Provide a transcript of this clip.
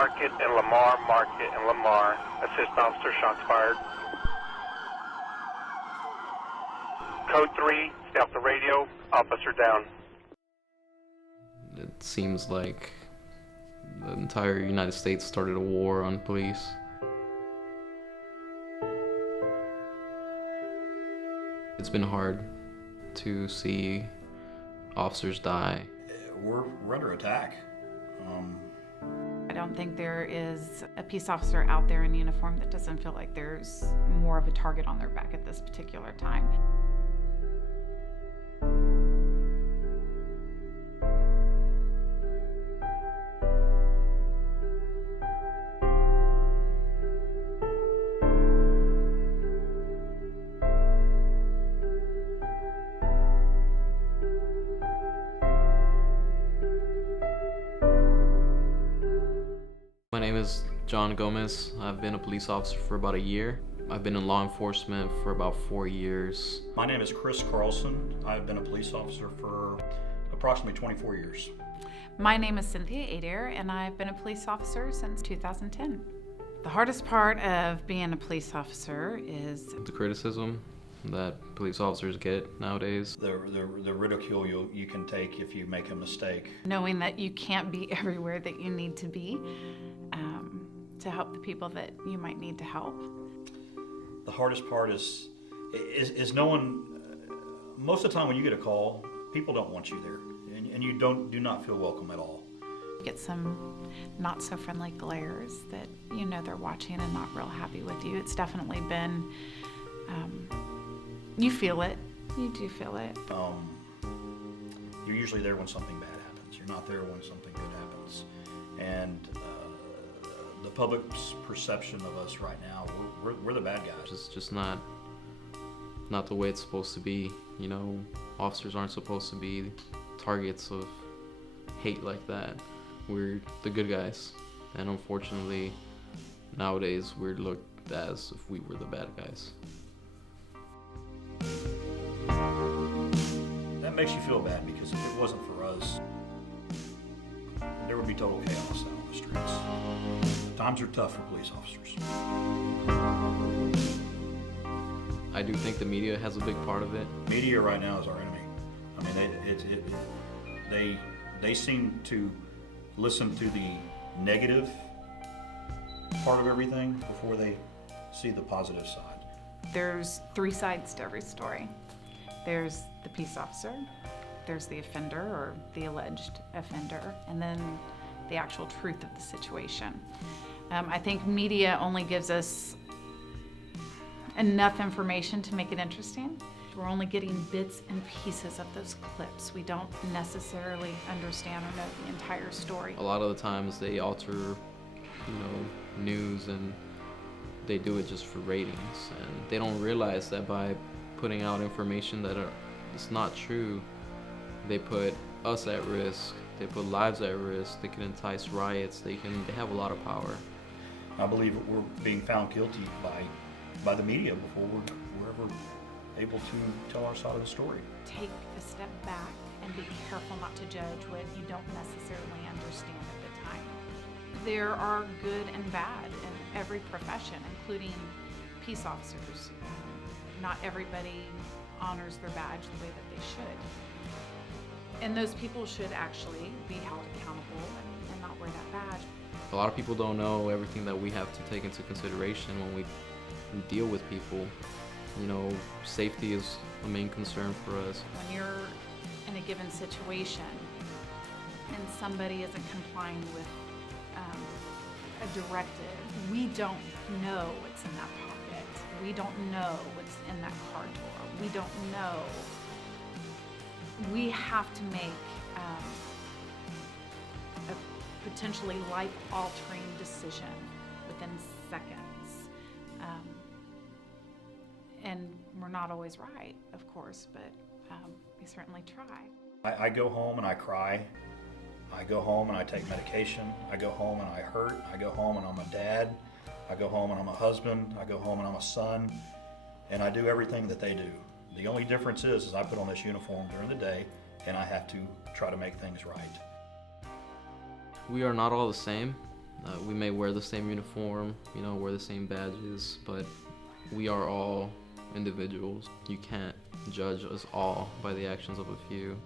Market and Lamar, Market and Lamar. Assist officer, shots fired. Code 3, stay off the radio, officer down. It seems like the entire United States started a war on police. It's been hard to see officers die. We're under attack. I don't think there is a peace officer out there in uniform that doesn't feel like there's more of a target on their back at this particular time. My name is John Gomez. I've been a police officer for about a year. I've been in law enforcement for about 4 years. My name is Chris Carlson. I've been a police officer for approximately 24 years. My name is Cynthia Adair, and I've been a police officer since 2010. The hardest part of being a police officer is The criticism that police officers get nowadays. The ridicule you can take if you make a mistake. knowing that you can't be everywhere that you need to be to help the people that you might need to help. The hardest part is knowing, most of the time when you get a call, people don't want you there, and you do not feel welcome at all. Get some not so friendly glares that you know they're watching and not real happy with you. It's definitely been, you feel it, you do feel it. You're usually there when something bad happens. You're not there when something good happens. And the public's perception of us right now, we're the bad guys. It's just not the way it's supposed to be. You know, officers aren't supposed to be targets of hate like that. We're the good guys, and unfortunately, nowadays we're looked as if we were the bad guys. That makes you feel bad, because if it wasn't for us, there would be total chaos out on the streets. Times are tough for police officers. I do think the media has a big part of it. Media right now is our enemy. I mean, they seem to listen to the negative part of everything before they see the positive side. There's 3 sides to every story. There's the peace officer, there's the offender or the alleged offender, and then the actual truth of the situation. I think media only gives us enough information to make it interesting. We're only getting bits and pieces of those clips. We don't necessarily understand or know the entire story. A lot of the times they alter, news, and they do it just for ratings, and they don't realize that by putting out information that is not true, they put us at risk, they put lives at risk, they can entice riots, they have a lot of power. I believe that we're being found guilty by the media before we're ever able to tell our side of the story. Take a step back and be careful not to judge what you don't necessarily understand at the time. There are good and bad in every profession, including peace officers. Not everybody honors their badge the way that they should. And those people should actually be held accountable and not wear that badge. A lot of people don't know everything that we have to take into consideration when we deal with people. Safety is a main concern for us. When you're in a given situation and somebody isn't complying with a directive, we don't know what's in that pocket. We don't know what's in that car door. We don't know. We have to make a potentially life-altering decision within seconds. And we're not always right, of course, but we certainly try. I go home and I cry. I go home and I take medication. I go home and I hurt. I go home and I'm a dad. I go home and I'm a husband. I go home and I'm a son. And I do everything that they do. The only difference is I put on this uniform during the day and I have to try to make things right. We are not all the same. We may wear the same uniform, you know, wear the same badges, but we are all individuals. You can't judge us all by the actions of a few.